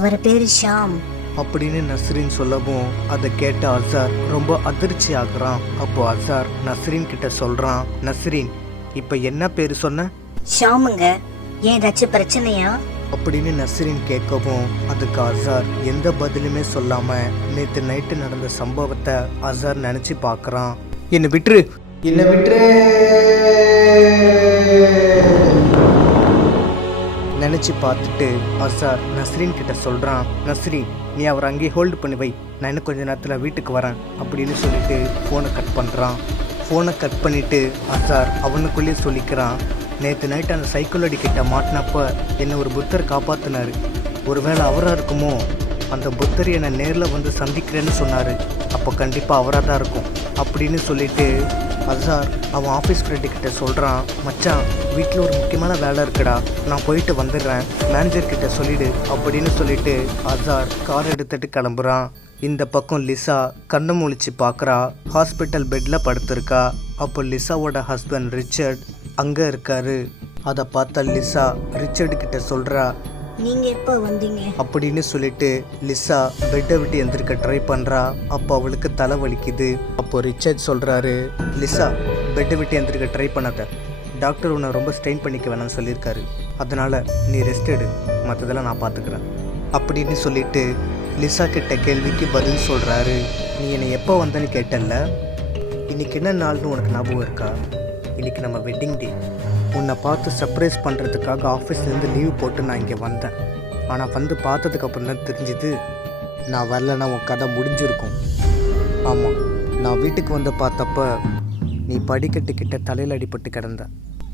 அவர் பேரு ஷாம். அப்படின்னு நஸ்ரீன் சொல்லவும் அதை கேட்ட அசார் ரொம்ப அதிர்ச்சி ஆகுறான். அப்போ அசார் நஸ்ரீன் கிட்ட சொல்றான் நஸ்ரீன் இப்ப என்ன பேரு சொன்ன? ஷாமுங்க ஏன் ஏதாச்சும் பிரச்சனையா? அப்படின்னு நஸ்ரீன் கேட்கவும் அதுக்கு அசார் எந்த பதிலுமே சொல்லாம நேத்து நைட்டு நடந்த சம்பவத்தை அசார் நினைச்சு பார்க்கறான் என்னை விட்டுரு. என்னை விட்டுரு. நினச்சி பார்த்துட்டு அசார் நஸ்ரீன் கிட்ட சொல்கிறான் நஸ்ரீன் நீ அவரை அங்கேயே ஹோல்டு பண்ணி வை. நான் இன்னும் கொஞ்ச நேரத்தில் வீட்டுக்கு வரேன் அப்படின்னு சொல்லிட்டு ஃபோனை கட் பண்ணுறான் ஃபோனை கட் பண்ணிவிட்டு அசார் அவனுக்குள்ளேயே சொல்லிக்கிறான். நேற்று நைட் அந்த சைக்கிள் கிட்ட மாட்டினப்ப என்னை ஒரு புத்தர் காப்பாற்றினார் ஒருவேளை அவராக இருக்குமோ? அந்த புத்தர் என்னை நேரில் வந்து சந்திக்கிறேன்னு சொன்னார். அப்போ கண்டிப்பாக அவராக தான் இருக்கும் அப்படின்னு சொல்லிட்டு அசார் அவன் ஆஃபீஸ் ஃப்ரெண்டு கிட்ட சொல்கிறான் மச்சான் வீட்டில் ஒரு முக்கியமான வேலை இருக்குடா. நான் போயிட்டு வந்துடுறேன். மேனேஜர் கிட்ட சொல்லிடு அப்படின்னு சொல்லிட்டு அசார் கார் எடுத்துட்டு கிளம்புறான். இந்த பக்கம் லிசா கண்ணை முழிச்சு பார்க்குறா ஹாஸ்பிட்டல் பெட்டில் படுத்திருக்கா. அப்போ லிசாவோட ஹஸ்பண்ட் ரிச்சர்ட் அங்கே இருக்காரு. அதை பார்த்தா லிசா ரிச்சர்டு கிட்ட சொல்கிறா நீங்க எப்போ வந்தீங்க? அப்படின்னு சொல்லிட்டு லிசா பெட்டை விட்டு எந்திரிக்க ட்ரை பண்ணுறா அப்போ அவளுக்கு தலை வலிக்குது. அப்போ ரிச்சர்ட் சொல்கிறாரு லிசா பெட்டை விட்டு எந்திரிக்க ட்ரை பண்ணாத. டாக்டர் உன்னை ரொம்ப ஸ்ட்ரெயின் பண்ணிக்க வேணாம்னு சொல்லியிருக்காரு. அதனால் நீ ரெஸ்ட் எடு. மற்றதெல்லாம் நான் பார்த்துக்கிறேன் அப்படின்னு சொல்லிட்டு லிசா கிட்ட கேள்விக்கு பதில் சொல்கிறாரு நீ என்னை எப்போ வந்தேன்னு கேட்டல்ல? இன்னைக்கு என்ன நாள்னு உனக்கு ஞாபகம் இருக்கா? இன்னைக்கு நம்ம வெட்டிங் டே உன்னை பார்த்து சர்ப்ரைஸ் பண்ணுறதுக்காக ஆஃபீஸ்லேருந்து லீவ் போட்டு நான் இங்கே வந்தேன். ஆனால் வந்து பார்த்ததுக்கப்புறம் தான் தெரிஞ்சுது நான் வரலன்னா உன் கதை முடிஞ்சிருக்கும். ஆமாம் நான் வீட்டுக்கு வந்து பார்த்தப்ப நீ படிக்கட்டுக்கிட்ட தலையில் அடிபட்டு கிடந்த.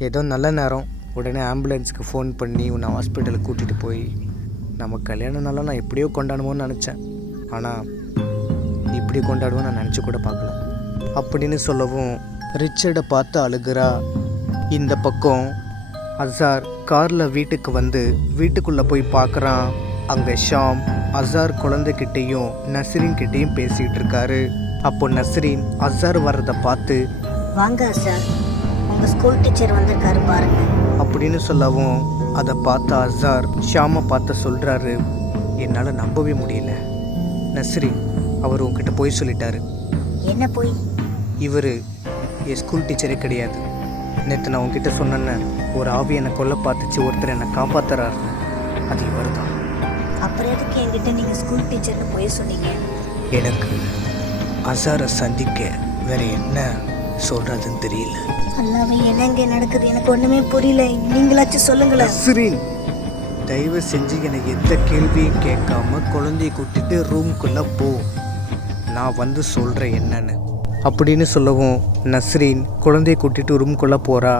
ஏதோ நல்ல நேரம் உடனே ஆம்புலன்ஸுக்கு ஃபோன் பண்ணி உன்னை ஹாஸ்பிட்டலுக்கு கூட்டிகிட்டு போய் நம்ம கல்யாண நாளாக நான் எப்படியோ கொண்டாடுவோன்னு நினச்சேன். ஆனால் இப்படி கொண்டாடுவோன்னு நான் நினச்சி கூட பார்க்கல. அப்படின்னு சொல்லவும் ரிச்சர்டை பார்த்து அழுகிறா இந்த பக்கம் அசார் காரில் வீட்டுக்கு வந்து வீட்டுக்குள்ளே போய் பார்க்குறான் அங்கே ஷாம் அசார் குழந்தைகிட்டேயும் நஸ்ரீன் கிட்டேயும் பேசிகிட்டு இருக்காரு. அப்போ நஸ்ரீன் அசார் வர்றதை பார்த்து வாங்க சார் உங்க ஸ்கூல் டீச்சர் வந்திருக்காரு பாருங்க. அப்படின்னு சொல்லவும் அதை பார்த்த அசார் ஷாமை பார்த்து சொல்கிறாரு என்னால் நம்பவே முடியல. நஸ்ரீன் அவர் உங்ககிட்ட போய் சொல்லிட்டாரு. என்ன போய்? இவர் என் ஸ்கூல் டீச்சரே கிடையாது. நேற்று நான் உங்ககிட்ட சொன்னேன்னு ஒரு ஆவி என்னை கொல்ல பார்த்துச்சு ஒருத்தர் என்னை காப்பாத்துறாரு. அது இவர் தான் அப்புறம் எதுக்கு என்கிட்ட நீங்க ஸ்கூல் டீச்சர்னு போய் சொன்னீங்க? எனக்கு அசாரை சந்திக்க வேற என்ன சொல்கிறதுன்னு தெரியல. அல்லாவே என்னங்க நடக்குது? எனக்கு ஒண்ணுமே புரியல. நீங்களாச்சும் சொல்லுங்களேன். நஸ்ரீன் தயவு செஞ்சு எனக்கு எந்த கேள்வியும் கேட்காம குழந்தைய கூட்டிட்டு ரூம்குள்ளே போ. நான் வந்து சொல்கிறேன் என்னன்னு. அப்படின்னு சொல்லவும் நஸ்ரீன் குழந்தைய கூட்டிட்டு ரூம்குள்ளே போகிறா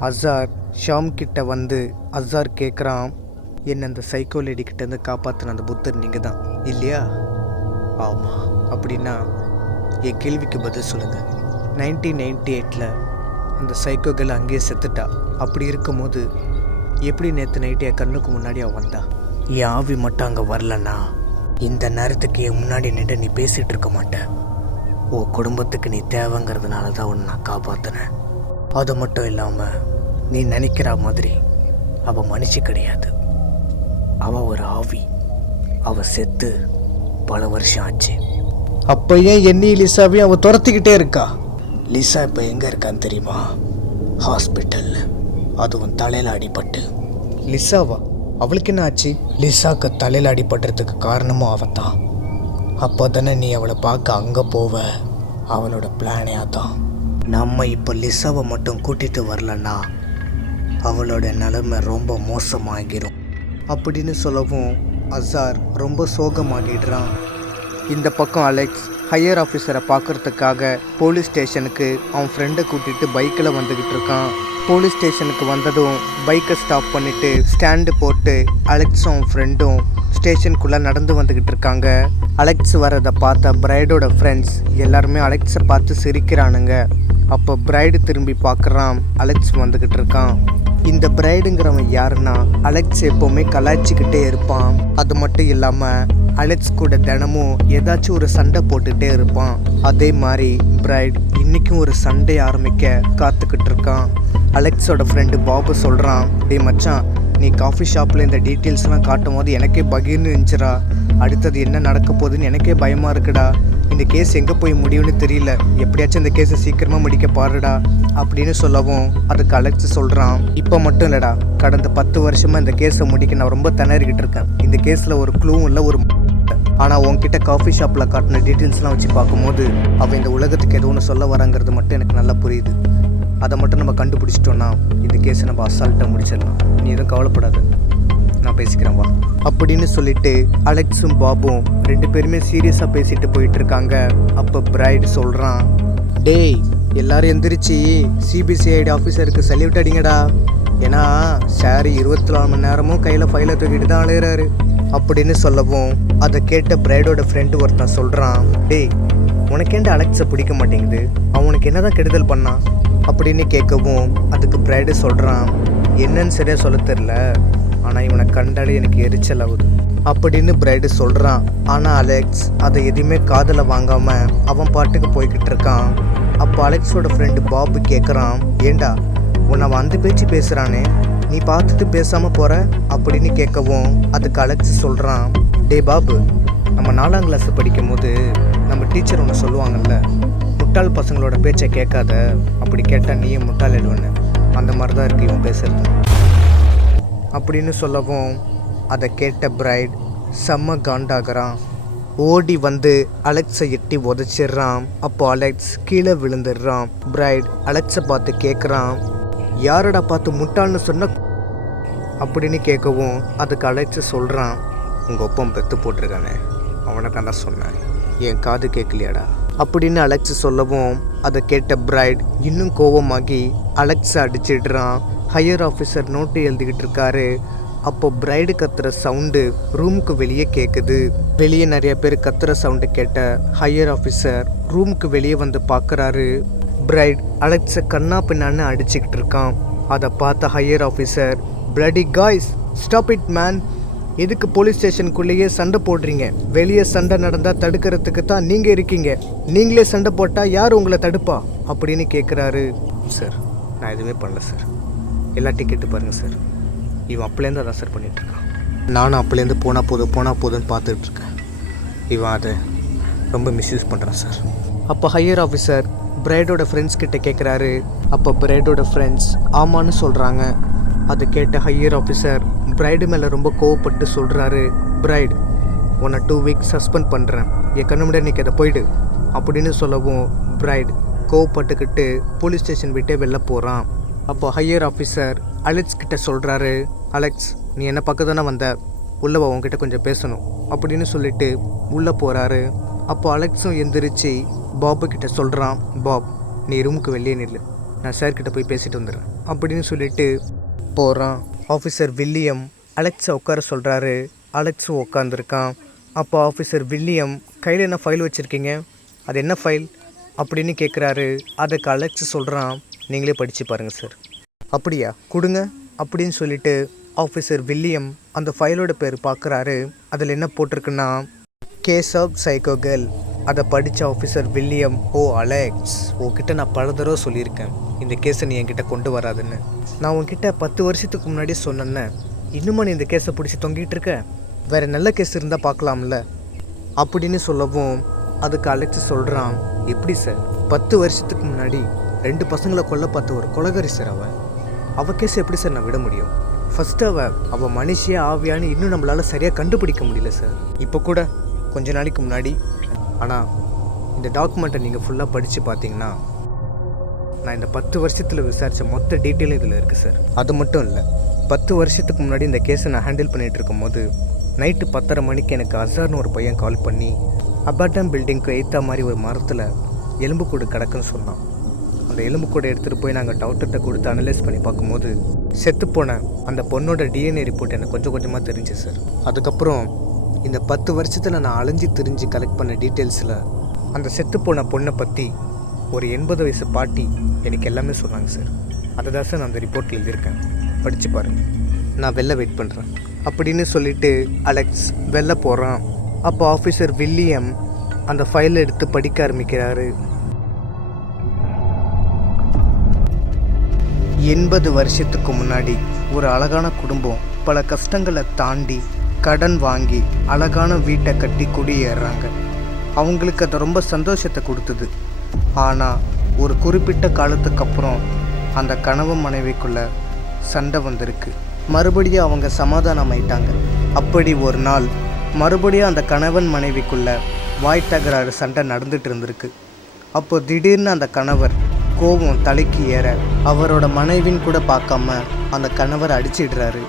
அசார் ஷாம் கிட்ட வந்து அசார் கேட்குறான் என்ன அந்த சைக்கோ லேடி கிட்டேருந்து காப்பாற்றின அந்த புத்தர் நீங்கள் தான் இல்லையா? ஆமாம் அப்படின்னா என் கேள்விக்கு பதில் சொல்லுங்கள் நைன்டீன் நைன்டி எயிட்டில் அந்த சைக்கோகள் அங்கேயே செத்துட்டா. அப்படி இருக்கும்போது எப்படி நேற்று நைட்டு என் கண்ணுக்கு முன்னாடி அவன் வந்தா? என் ஆவி மட்டும் அங்கே வரலன்னா இந்த நேரத்துக்கு என் முன்னாடி நின்று நீ பேசிகிட்டு இருக்க மாட்டேன் உன் குடும்பத்துக்கு நீ தேவைங்கிறதுனால தான் உன்னை நான் காப்பாற்றினேன் அது மட்டும் இல்லாமல் நீ நினைக்கிற மாதிரி அவள் மனுஷி கிடையாது. அவள் ஒரு ஆவி. அவள் செத்து பல வருஷம் ஆச்சு. அப்போ ஏன் என்னி லிசாவையும் அவள் துரத்திக்கிட்டே இருக்கா? லிசா இப்போ எங்கே இருக்கான்னு தெரியுமா? ஹாஸ்பிட்டலில். அதுவும் தலையில் அடிபட்டு. லிசாவா? அவளுக்கு என்ன ஆச்சு? லிசாக்கு தலையில் அடிபடுறதுக்கு காரணமும் அவன் தான் அப்போ தானே நீ அவளை பார்க்க அங்கே போவ? அவளோட பிளானே அதான். நம்ம இப்போ லிசாவை மட்டும் கூட்டிகிட்டு வரலன்னா அவளோட நிலைமை ரொம்ப மோசமாகிடும் அப்படின்னு சொல்லவும் அசார் ரொம்ப சோகமாகிடுறான். இந்த பக்கம் அலெக்ஸ் ஹையர் ஆஃபீஸரை பார்க்கறதுக்காக போலீஸ் ஸ்டேஷனுக்கு அவன் ஃப்ரெண்டை கூட்டிகிட்டு பைக்கில் வந்துக்கிட்டு இருக்கான். போலீஸ் ஸ்டேஷனுக்கு வந்ததும் பைக்கை ஸ்டாப் பண்ணிவிட்டு ஸ்டாண்டு போட்டு அலெக்ஸும் ஃப்ரெண்டும் ஸ்டேஷனுக்குள்ளே நடந்து வந்துக்கிட்டு இருக்காங்க. அலெக்ஸ் வரதை பார்த்த பிரைடோட ஃப்ரெண்ட்ஸ் எல்லாருமே அலெக்ஸை பார்த்து சிரிக்கிறானுங்க. அப்போ பிரைடு திரும்பி பார்க்குறான் அலெக்ஸ் வந்துக்கிட்டு இருக்கான். இந்த பிரைடுங்கிறவன் யாருன்னா அலெக்ஸ் எப்போவுமே கலாய்ச்சிக்கிட்டே இருப்பான். அது மட்டும் இல்லாமல் அலெக்ஸ் கூட தினமும் ஏதாச்சும் ஒரு சண்டை போட்டுகிட்டே இருப்பான். அதே மாதிரி பிரைட் இன்றைக்கும் ஒரு சண்டை ஆரம்பிக்க காத்துக்கிட்டு இருக்கான். அலெக்ஸோட ஃப்ரெண்டு பாபு சொல்கிறான் டே மச்சான் நீ காஃபி ஷாப்பில் இந்த டீட்டெயில்ஸ்லாம் காட்டும் போது எனக்கே பகீர்னு இருந்துச்சுடா. அடுத்தது என்ன நடக்க போகுதுன்னு எனக்கே பயமாக இருக்குடா. இந்த கேஸ் எங்கே போய் முடியும்னு தெரியல. எப்படியாச்சும் இந்த கேஸை சீக்கிரமாக முடிக்க பாருடா அப்படின்னு சொல்லவும் அதுக்கு அழைச்சி சொல்கிறான் இப்போ மட்டும் இல்லைடா கடந்த பத்து வருஷமாக இந்த கேஸை முடிக்க நான் ரொம்ப திணறிக்கிட்டு இருக்கேன். இந்த கேஸில் ஒரு க்ளூவும் இல்லை ஒரு ஆனால் உன்கிட்ட காஃபி ஷாப்பில் காட்டின டீட்டெயில்ஸ்லாம் வச்சு பார்க்கும்போது அவன் இந்த உலகத்துக்கு எதுவும் ஒன்று சொல்ல வராங்கிறது மட்டும் எனக்கு நல்லா புரியுது. அதை மட்டும் நம்ம கண்டுபிடிச்சிட்டோன்னா இந்த கேஸை நம்ம அசால்ட்டாக முடிச்சிடலாம். நீ எதுவும் கவலைப்படாத. நான் பேசிக்கிறேன் வா. அப்படின்னு சொல்லிட்டு அலெக்ஸும் பாபும் ரெண்டு பேருமே சீரியஸாக பேசிட்டு போயிட்டு இருக்காங்க அப்போ பிரைடு சொல்கிறான் டேய் எல்லாரும் எந்திரிச்சு சிபிசிஐடி ஆஃபீஸருக்கு சல்யூட் அடிங்கடா. ஏன்னா சார் இருபத்தி நாலு மணி நேரமும் கையில் ஃபைலை தூக்கிட்டு தான் அழுகிறாரு. அப்படின்னு சொல்லவும் அதை கேட்ட பிரைடோட ஃப்ரெண்டு ஒருத்தன் சொல்கிறான் டேய் உனக்கேண்ட அலெக்ஸை பிடிக்க மாட்டேங்குது. அவனுக்கு என்னதான் கெடுதல் பண்ணான்? அப்படின்னு கேட்கவும் அதுக்கு பிரைடு சொல்கிறான் என்னன்னு சரியாக சொல்ல தெரில ஆனால் இவனை கண்டாலே எனக்கு எரிச்சல் ஆகுது. அப்படின்னு பிரைடு சொல்கிறான் ஆனால் அலெக்ஸ் அதை எதுவுமே காதில் வாங்காமல் அவன் பாட்டுக்கு போய்கிட்டு இருக்கான். அப்போ அலெக்ஸோட ஃப்ரெண்டு பாபு கேட்குறான் ஏண்டா உன்னை வந்து பேச்சு பேசுகிறானே நீ பார்த்துட்டு பேசாமல் போகிற அப்படின்னு கேட்கவும் அதுக்கு அலெக்ஸ் சொல்கிறான் டே பாபு நம்ம நாலாம் கிளாஸ் படிக்கும்போது நம்ம டீச்சர் ஒன்று சொல்லுவாங்கல்ல முட்டாள் பசங்களோட பேச்சை கேட்காத அப்படி கேட்டால் நீயே முட்டாள் எழுவன்னு அந்த மாதிரி தான் இருக்கு இவன் பேசுறது. அப்படின்னு சொல்லவும் அதை கேட்ட பிரைட் செம்ம காண்டாகிறான். ஓடி வந்து அலெக்ஸை எட்டி உதச்சிடுறான். அப்போ அலெக்ஸ் கீழே விழுந்துடுறான். பிரைட் அலெக்ஸை பார்த்து கேட்குறான் யாரடா பார்த்து முட்டாள்னு சொன்ன? அப்படின்னு கேட்கவும் அதுக்கு அலெக்ஸ் சொல்கிறான் உங்கள் ஒப்பம் பெத்து போட்டிருக்கானே. அவனை தான் சொன்னேன். என் காது கேட்கலையாடா? அப்படின்னு அலெக்ஸ் சொல்லவும் அதை கேட்ட பிரைட் இன்னும் கோவமாகி அலெக்ஸை அடிச்சிடுறான். ஹையர் ஆஃபீஸர் நோட்டு எழுதிக்கிட்டு இருக்காரு. அப்போ பிரைடு கத்துற சவுண்டு ரூமுக்கு வெளியே கேட்குது வெளியே நிறைய பேர் கத்துற சவுண்டு கேட்ட ஹையர் ஆஃபீஸர் ரூமுக்கு வெளியே வந்து பார்க்குறாரு பிரைட் அலெக்ஸை கண்ணா பின்னான்னு அடிச்சுக்கிட்டு இருக்கான். அதை பார்த்த higher officer bloody guys stop it man எதுக்கு போலீஸ் ஸ்டேஷனுக்குள்ளேயே சண்டை போடுறீங்க? வெளியே சண்டை நடந்தால் தடுக்கிறதுக்கு தான் நீங்கள் இருக்கீங்க. நீங்களே சண்டை போட்டால் யார் உங்களை தடுப்பா? அப்படின்னு கேட்குறாரு சார் நான் எதுவுமே பண்ணல சார். எல்லாத்தையும் கேட்டு பாருங்கள் சார். இவன் அப்போலேருந்து அதான் சார் பண்ணிகிட்ருக்கான் நானும் அப்போலேருந்து போனால் போதும் போனால் போதும்னு பார்த்துட்ருக்கேன் இவன் அதை ரொம்ப மிஸ்யூஸ் பண்ணுறான் சார். அப்போ ஹையர் ஆஃபீஸர் பிரைடோட ஃப்ரெண்ட்ஸ் கிட்ட கேட்குறாரு அப்போ பிரைடோட ஃப்ரெண்ட்ஸ் ஆமான்னு சொல்கிறாங்க அதை கேட்ட ஹையர் ஆஃபீஸர் பிரைடு மேலே ரொம்ப கோவப்பட்டு சொல்கிறாரு பிரைட் உன்னை டூ வீக்ஸ் சஸ்பெண்ட் பண்ணுறேன் என் கண்ணு முடியாது நீ அதை போயிடு. அப்படின்னு சொல்லவும் பிரைட் கோவப்பட்டுக்கிட்டு போலீஸ் ஸ்டேஷன் விட்டே வெளில போகிறான் அப்போ ஹையர் ஆஃபீஸர் அலெக்ஸ் கிட்ட சொல்கிறாரு அலெக்ஸ் நீ என்ன பக்கம் தானே வந்த உள்ளவா உங்ககிட்ட கொஞ்சம் பேசணும். அப்படின்னு சொல்லிட்டு உள்ளே போகிறாரு அப்போ அலெக்ஸும் எந்திரிச்சு பாபு கிட்ட சொல்கிறான் பாப் நீ ரூமுக்கு வெளியே நில்லு. நான் சார்கிட்ட போய் பேசிட்டு வந்துடுறேன். அப்படின்னு சொல்லிட்டு போகிறான் ஆஃபீஸர் வில்லியம் அலெக்ஸை உட்கார சொல்கிறாரு அலெக்ஸும் உட்காந்துருக்கான் அப்போ ஆஃபீஸர் வில்லியம் கையில் என்ன ஃபைல் வச்சுருக்கீங்க? அது என்ன ஃபைல் அப்படின்னு கேட்குறாரு அதுக்கு அலெக்ஸ் சொல்கிறான் நீங்களே படித்து பாருங்கள் சார் அப்படியா? கொடுங்க அப்படின்னு சொல்லிட்டு ஆஃபீஸர் வில்லியம் அந்த ஃபைலோட பேர் பார்க்குறாரு அதில் என்ன போட்டிருக்குன்னா கேஸ் ஆஃப் சைக்கோ கேர்ள் அதை படித்த ஆஃபீஸர் வில்லியம் ஓ அலெக்ஸ் உங்ககிட்ட நான் பல தடவை சொல்லியிருக்கேன். இந்த கேஸை நீ என்கிட்ட கொண்டு வராதுன்னு. நான் உன்கிட்ட பத்து வருஷத்துக்கு முன்னாடி சொன்னேன்னே இன்னுமா நீ இந்த கேஸை பிடிச்சி தொங்கிட்டு இருக்க? வேற நல்ல கேஸ் இருந்தால் பார்க்கலாம்ல. அப்படின்னு சொல்லவும் அதுக்கு அழைச்சி சொல்கிறான் எப்படி சார்? பத்து வருஷத்துக்கு முன்னாடி ரெண்டு பசங்களை கொல்ல பார்த்த ஒரு கொலகாரி சார் அவன் அவள் கேஸ் எப்படி சார் நான் விட முடியும்? ஃபஸ்ட்டு அவள் அவள் மனுஷியா ஆவியான்னு இன்னும் நம்மளால் சரியாக கண்டுபிடிக்க முடியல சார். இப்போ கூட கொஞ்ச நாளைக்கு முன்னாடி. ஆனால் இந்த டாக்குமெண்ட்டை நீங்கள் ஃபுல்லாக படித்து பார்த்தீங்கன்னா நான் இந்த பத்து வருஷத்தில் விசாரித்த மொத்த டீட்டெயிலும் இதில் இருக்குது சார். அது மட்டும் இல்லை பத்து வருஷத்துக்கு முன்னாடி இந்த கேஸை நான் ஹேண்டில் பண்ணிகிட்டு இருக்கும்போது நைட்டு பத்தரை மணிக்கு எனக்கு அசார்னு ஒரு பையன் கால் பண்ணி அபார்டம் பில்டிங்க்கு எய்த்தா மாதிரி ஒரு மரத்தில் எலும்புக்கூடு கிடக்குன்னு சொன்னான். அந்த எலும்புக்கூடை எடுத்துகிட்டு போய் நாங்கள் டாக்டர்கிட்ட கொடுத்து அனலைஸ் பண்ணி பார்க்கும்போது செத்துப்போன அந்த பொண்ணோட டிஎன்ஏ ரிப்போர்ட் எனக்கு கொஞ்சம் கொஞ்சமாக தெரிஞ்சு சார். அதுக்கப்புறம் இந்த பத்து வருஷத்தில் நான் அலைஞ்சு திரிஞ்சு கலெக்ட் பண்ண டீட்டெயில்ஸில் அந்த செத்துப்போன பொண்ணை பற்றி ஒரு எண்பது வயசு பாட்டி எனக்கு எல்லாமே சொன்னாங்க சார் அதை தான் சார் நான் அந்த ரிப்போர்ட்டில் எழுதியிருக்கேன். படித்து பாருங்கள் நான் வெளில வெயிட் பண்ணுறேன் அப்படின்னு சொல்லிட்டு அலெக்ஸ் வெளில போகிறான் அப்போ ஆஃபீஸர் வில்லியம் அந்த ஃபைலை எடுத்து படிக்க ஆரம்பிக்கிறாரு. எண்பது வருஷத்துக்கு முன்னாடி ஒரு அழகான குடும்பம் பல கஷ்டங்களை தாண்டி கடன் வாங்கி அழகான வீட்டை கட்டி குடியேறுறாங்க அவங்களுக்கு அது ரொம்ப சந்தோஷத்தை கொடுத்தது. ஆனால் ஒரு குறிப்பிட்ட காலத்துக்கு அப்புறம் அந்த கணவன் மனைவிக்குள்ள சண்டை வந்திருக்கு. மறுபடியும் அவங்க சமாதானம் ஆயிட்டாங்க. அப்படி ஒரு நாள் மறுபடியும் அந்த கணவன் மனைவிக்குள்ள வாய் தகராறு சண்டை நடந்துட்டு இருந்திருக்கு. அப்போ திடீர்னு அந்த கணவர் கோபம் தலைக்கு ஏற அவரோட மனைவின்னு கூட பார்க்காம அந்த கணவர் அடிச்சிடுறாரு.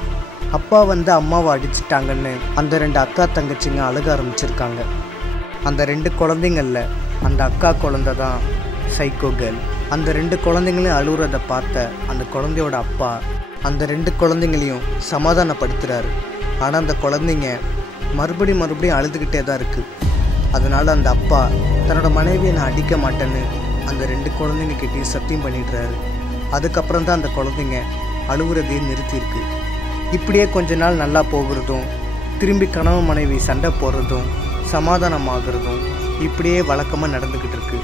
அப்பா வந்து அம்மாவை அடிச்சிட்டாங்கன்னு அந்த ரெண்டு அக்கா தங்கச்சிங்க அழுக ஆரம்பிச்சிருக்காங்க. அந்த ரெண்டு குழந்தைங்களில் அந்த அக்கா குழந்தை தான் சைக்கோ கேர்ள் அந்த ரெண்டு குழந்தைங்களையும் அழுகுறத பார்த்த அந்த குழந்தையோட அப்பா அந்த ரெண்டு குழந்தைங்களையும் சமாதானப்படுத்துகிறாரு ஆனால் அந்த குழந்தைங்க மறுபடியும் மறுபடியும் அழுதுகிட்டே தான் இருக்குது அதனால் அந்த அப்பா தன்னோட மனைவியை நான் அடிக்க மாட்டேன்னு அந்த ரெண்டு குழந்தைங்க கிட்டேயும் சத்தியம் பண்ணிடுறாரு. அதுக்கப்புறம் தான் அந்த குழந்தைங்க அழுகுறதையே நிறுத்தியிருக்கு. இப்படியே கொஞ்ச நாள் நல்லா போகிறதும் திரும்பி கணவன் மனைவி சண்டை போடுறதும் சமாதானமாகுறதும் இப்படியே வழக்கமாக நடந்துக்கிட்டு இருக்கு.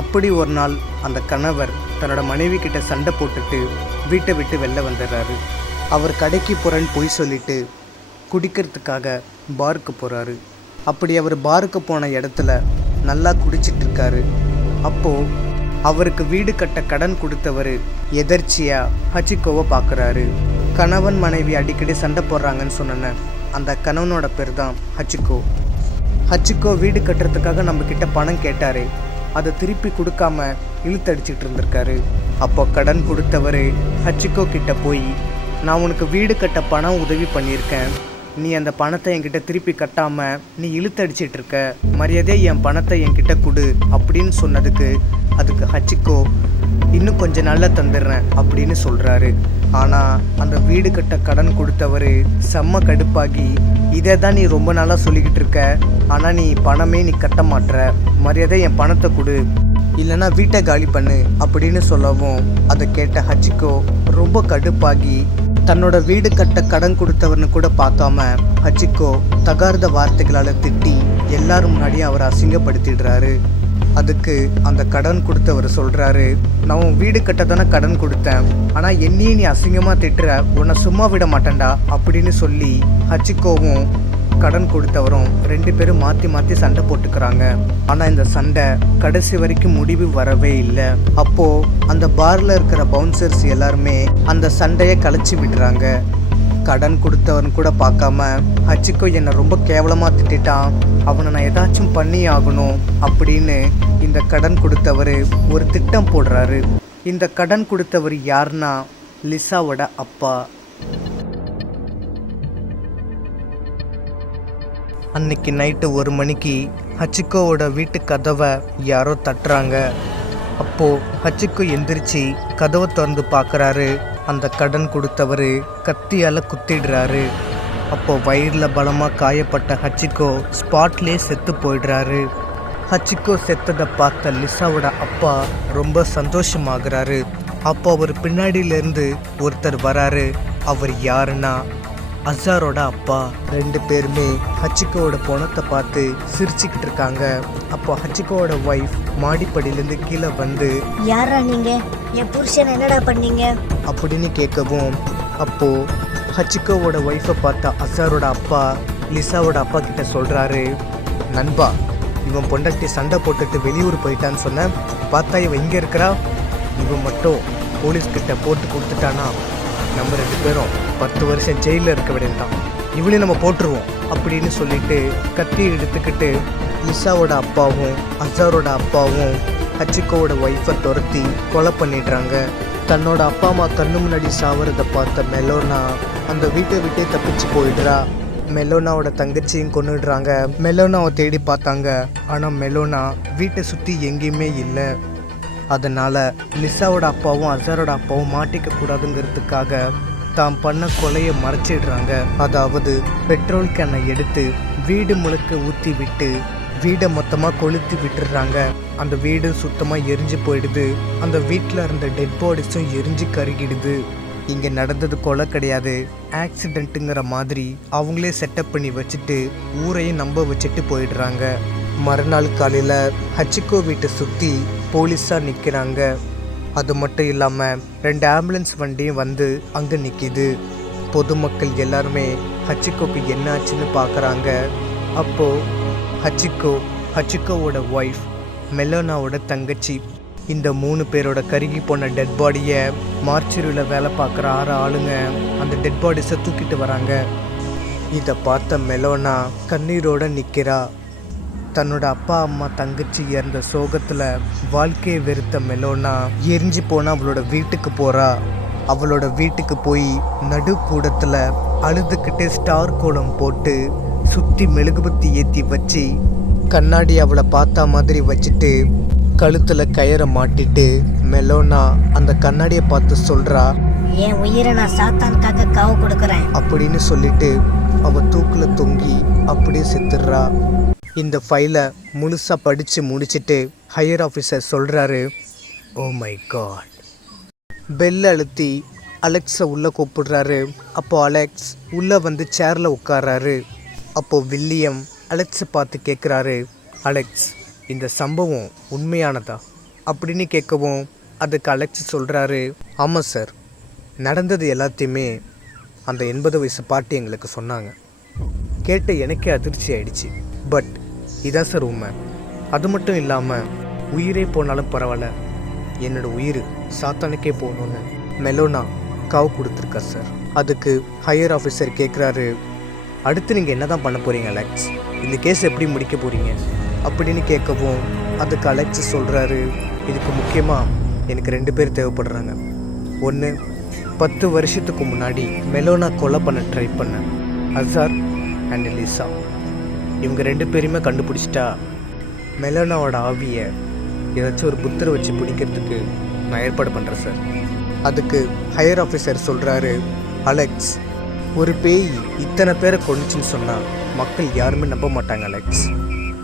அப்படி ஒரு நாள் அந்த கணவர் தன்னோட மனைவி கிட்ட சண்டை போட்டுட்டு வீட்டை விட்டு வெளில வந்துடுறாரு. அவர் கடைக்கு போகிறேன்னு பொய் சொல்லிட்டு குடிக்கிறதுக்காக பாருக்கு போகிறாரு அப்படி அவர் பாருக்கு போன இடத்துல நல்லா குடிச்சிட்டு இருக்காரு. அப்போது அவருக்கு வீடு கட்ட கடன் கொடுத்தவர் எதர்ச்சியாக ஹச்சிக்கோவை பார்க்குறாரு கணவன் மனைவி அடிக்கடி சண்டை போடுறாங்கன்னு சொன்னேன் அந்த கணவனோட பேர் தான் ஹச்சிக்கோ. ஹச்சிக்கோ வீடு கட்டுறதுக்காக நம்ம கிட்ட பணம் கேட்டார் அதை திருப்பி கொடுக்காம இழுத்தடிச்சிட்டு இருந்திருக்காரு. அப்போ கடன் கொடுத்தவர் ஹச்சிக்கோ கிட்ட போய் நான் உனக்கு வீடு கட்ட பணம் உதவி பண்ணியிருக்கேன். நீ அந்த பணத்தை என்கிட்ட திருப்பி கட்டாம நீ இழுத்தடிச்சிட்டு இருக்க. மரியாதையை என் பணத்தை என்கிட்ட கொடு அப்படின்னு சொன்னதுக்கு அதுக்கு ஹச்சிக்கோ இன்னும் கொஞ்ச நாளில் தந்துடுறேன் அப்படின்னு சொல்கிறாரு ஆனால் அந்த வீடு கட்ட கடன் கொடுத்தவர் செம்ம கடுப்பாகி இதை தான் நீ ரொம்ப நாளாக சொல்லிக்கிட்டு இருக்க. ஆனால் நீ பணமே நீ கட்ட மாட்டுற மரியாதை என் பணத்தை கொடு. இல்லைன்னா வீட்டை காலி பண்ணு அப்படின்னு சொல்லவும் அதை கேட்ட ஹச்சிக்கோ ரொம்ப கடுப்பாகி தன்னோட வீடு கட்ட கடன் கொடுத்தவர்னு கூட பார்க்காம ஹச்சிக்கோ தகார்த வார்த்தைகளால் திட்டி எல்லாரும் முன்னாடியும் அவரை அசிங்கப்படுத்திடுறாரு. அதுக்கு அந்த கடன் கொடுத்தவர் சொல்கிறாரு நான் உன் வீடு கட்ட தானே கடன் கொடுத்தேன். ஆனால் என்னையே நீ அசிங்கமாக திட்டுற உன்னை சும்மா விட மாட்டேன்டா அப்படின்னு சொல்லி ஹச்சிக்கோவும் கடன் கொடுத்தவரும் ரெண்டு பேரும் மாற்றி மாற்றி சண்டை போட்டுக்கிறாங்க. ஆனால் இந்த சண்டை கடைசி வரைக்கும் முடிவு வரவே இல்லை. அப்போது அந்த பாரில் இருக்கிற பவுன்சர்ஸ் எல்லாருமே அந்த சண்டையை கலைச்சி விடுறாங்க. கடன் கொடுத்தவன் கூட பார்க்காம ஹச்சிக்கோ என்னை ரொம்ப கேவலமாக திட்டான் அவனை நான் ஏதாச்சும் பண்ணி ஆகணும் அப்படின்னு இந்த கடன் கொடுத்தவர் ஒரு திட்டம் போடுறாரு. இந்த கடன் கொடுத்தவர் யாருன்னா லிசாவோட அப்பா. அன்னைக்கு நைட்டு ஒரு மணிக்கு ஹச்சிக்கோவோட வீட்டு கதவை யாரோ தட்டுறாங்க. அப்போது ஹச்சிக்கோ எந்திரிச்சு கதவை திறந்து பார்க்குறாரு. அந்த கடன் கொடுத்தவர் கத்தியால் குத்திடுறாரு. அப்போ வயிறில் பலமாக காயப்பட்ட ஹச்சிக்கோ ஸ்பாட்லேயே செத்து போயிடுறாரு. ஹச்சிக்கோ செத்ததை பார்த்த லிசாவோட அப்பா ரொம்ப சந்தோஷமாகறாரு. அப்போ அவர் பின்னாடியிலேருந்து ஒருத்தர் வராரு. அவர் யாருன்னா அசாரோட அப்பா ரெண்டு பேருமே ஹச்சிக்கோவோட பணத்தை பார்த்து சிரிச்சுக்கிட்டு இருக்காங்க. அப்போ ஹச்சிக்கோவோட ஒய்ஃப் மாடிப்படியிலேருந்து கீழே வந்து யாரா நீங்க? என் புருஷன் என்னடா பண்ணீங்க? அப்படின்னு கேட்கவும் அப்போ ஹச்சிக்கோவோட ஒய்ஃபை பார்த்த அசாரோட அப்பா லிசாவோட அப்பா கிட்ட சொல்றாரு நண்பா இவன் பொண்டாட்டி சண்டை போட்டுட்டு வெளியூர் போயிட்டான்னு சொன்ன பார்த்தா இவன் இங்கே இருக்கிறா? இவன் மட்டும் போலீஸ் கிட்ட போட்டு கொடுத்துட்டானா? நம்ம ரெண்டு பேரும் பத்து வருஷம் ஜெயிலில் இருக்க வேண்டியதுதான். இவளையும் நம்ம போட்டுருவோம் அப்படின்னு சொல்லிட்டு கத்தி எடுத்துக்கிட்டு நிஷாவோட அப்பாவும் அசாரோட அப்பாவும் ஹச்சிக்கோவோட ஒய்ஃபை துரத்தி கொலை பண்ணிடுறாங்க. தன்னோட அப்பா அம்மா கண்ணு முன்னாடி சாவறதை பார்த்த மெலோனா அந்த வீட்டை விட்டே தப்பிச்சு போயிடுறா. மெலோனாவோட தங்கச்சியும் கொண்டுடுறாங்க மெலோனாவை தேடி பார்த்தாங்க. ஆனால் மெலோனா வீட்டை சுற்றி எங்கேயுமே இல்லை. அதனால் லிசாவோட அப்பாவும் அசாரோட அப்பாவும் மாட்டிக்க கூடாதுங்கிறதுக்காக தாம் பண்ண கொலையை மறைச்சிடுறாங்க. அதாவது பெட்ரோல் கேனை எடுத்து வீடு முழுக்க ஊற்றி விட்டு வீடை மொத்தமாக கொளுத்தி விட்டுடுறாங்க அந்த வீடு சுத்தமாக எரிஞ்சு போயிடுது. அந்த வீட்டில் இருந்த டெட் பாடிஸும் எரிஞ்சு கருகிடுது. இங்கே நடந்தது கொலை கிடையாது. ஆக்சிடென்ட்டுங்கிற மாதிரி அவங்களே செட்டப் பண்ணி வச்சுட்டு ஊரையும் நம்ப வச்சுட்டு போயிடுறாங்க. மறுநாள் காலையில் ஹச்சிகோ வீட்டை சுற்றி போலீஸாக நிற்கிறாங்க அது மட்டும் இல்லாமல் ரெண்டு ஆம்புலன்ஸ் வண்டியும் வந்து அங்கே நிற்கிது பொதுமக்கள் எல்லாருமே ஹச்சிக்கோக்கு என்ன ஆச்சுன்னு பார்க்குறாங்க அப்போது ஹச்சிக்கோ ஹச்சிக்கோவோட ஒய்ஃப் மெலோனாவோட தங்கச்சி இந்த மூணு பேரோட கருகி போன டெட் பாடியை மார்ச்சரியில் வேலை பார்க்குற ஆறு ஆளுங்க அந்த டெட் பாடிஸை தூக்கிட்டு வராங்க. இதை பார்த்த மெலோனா கண்ணீரோட நிற்கிறா தன்னோட அப்பா அம்மா தங்கச்சி இறந்த சோகத்தில் வாழ்க்கையை வெறுத்த மெலோனா எரிஞ்சு போன அவளோட வீட்டுக்கு போகிறா அவளோட வீட்டுக்கு போய் நடு கூடத்தில் அழுதுகிட்டே ஸ்டார் கோலம் போட்டு சுற்றி மெழுகுபத்தி ஏற்றி வச்சு கண்ணாடி அவளை பார்த்த மாதிரி வச்சுட்டு கழுத்தில் கயிறை மாட்டிட்டு மெலோனா அந்த கண்ணாடியை பார்த்து சொல்கிறா என் உயிரை நான் சாத்தானுக்காக காவு கொடுக்குறேன். அப்படின்னு சொல்லிட்டு அவ தூக்குல தொங்கி அப்படியே செத்துடுறா. இந்த ஃபைலை முழுசாக படித்து முடிச்சிட்டு ஹையர் ஆஃபீஸர் சொல்கிறாரு oh oh my god bell அழுத்தி அலெக்ஸை உள்ளே கூப்பிடுறாரு. அப்போது அலெக்ஸ் உள்ளே வந்து சேரில் உட்கார்றாரு. அப்போது வில்லியம் அலெக்ஸை பார்த்து கேட்குறாரு அலெக்ஸ் இந்த சம்பவம் உண்மையானதா? அப்படின்னு கேட்கவும் அதுக்கு அலெக்ஸ் சொல்கிறாரு ஆமாம் சார் நடந்தது எல்லாத்தையுமே அந்த எண்பது வயசு பாட்டி எங்களுக்கு சொன்னாங்க. கேட்ட எனக்கே அதிர்ச்சி ஆயிடுச்சு. பட் இதான் சார் உண்மை. அது மட்டும் இல்லாமல் உயிரே போனாலும் பரவாயில்ல. என்னோடய உயிர் சாத்தானுக்கே போகணுன்னு மெலோனா காவு கொடுத்துருக்கா சார். அதுக்கு ஹையர் ஆஃபீஸர் கேட்குறாரு அடுத்து நீங்கள் என்ன தான் பண்ண போகிறீங்க அலெக்ஸ்? இந்த கேஸ் எப்படி முடிக்க போகிறீங்க அப்படின்னு கேட்கவும் அதுக்கு அலெக்ஸ் சொல்கிறாரு இதுக்கு முக்கியமாக எனக்கு ரெண்டு பேர் தேவைப்படுறாங்க. ஒன்று பத்து வருஷத்துக்கு முன்னாடி மெலோனா கொலை பண்ண ட்ரை பண்ணேன். Azar and Lisa. இவங்க ரெண்டு பேரையுமே கண்டுபிடிச்சிட்டா. மெலோனாவோட ஆவியை ஏதாச்சும் ஒரு புத்தரை வச்சு பிடிக்கிறதுக்கு நான் ஏற்பாடு பண்ணுறேன் சார். அதுக்கு ஹையர் ஆஃபீஸர் சொல்கிறாரு அலெக்ஸ் ஒரு பேய் இத்தனை பேரை கொண்டுச்சுன்னு சொன்னால் மக்கள் யாருமே நம்ப மாட்டாங்க அலெக்ஸ்.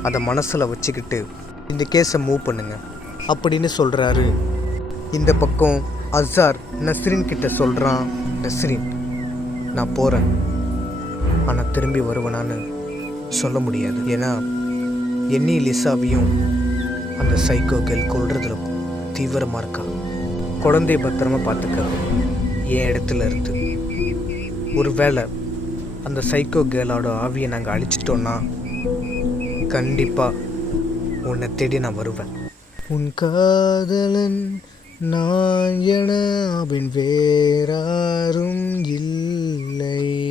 அதை மனசில் வச்சுக்கிட்டு இந்த கேஸை மூவ் பண்ணுங்க அப்படின்னு சொல்கிறாரு இந்த பக்கம் அசார் நஸ்ரின் கிட்ட சொல்கிறான் நஸ்ரின் நான் போகிறேன் ஆனால் திரும்பி வருவேனான்னு சொல்ல முடியாது. ஏன்னா என்னி லிசாவையும் அந்த சைக்கோ கேள் கொள்றதுல தீவிரமாக இருக்கா. குழந்தைய பத்திரமா பார்த்துக்க. என் இடத்துல இருந்து. ஒருவேளை அந்த சைக்கோ கேலோட ஆவியை நாங்கள் அழிச்சிட்டோன்னா கண்டிப்பாக உன்னை தேடி நான் வருவேன். உன் காதலன் நான் என அவன் வேறாரும் இல்லை.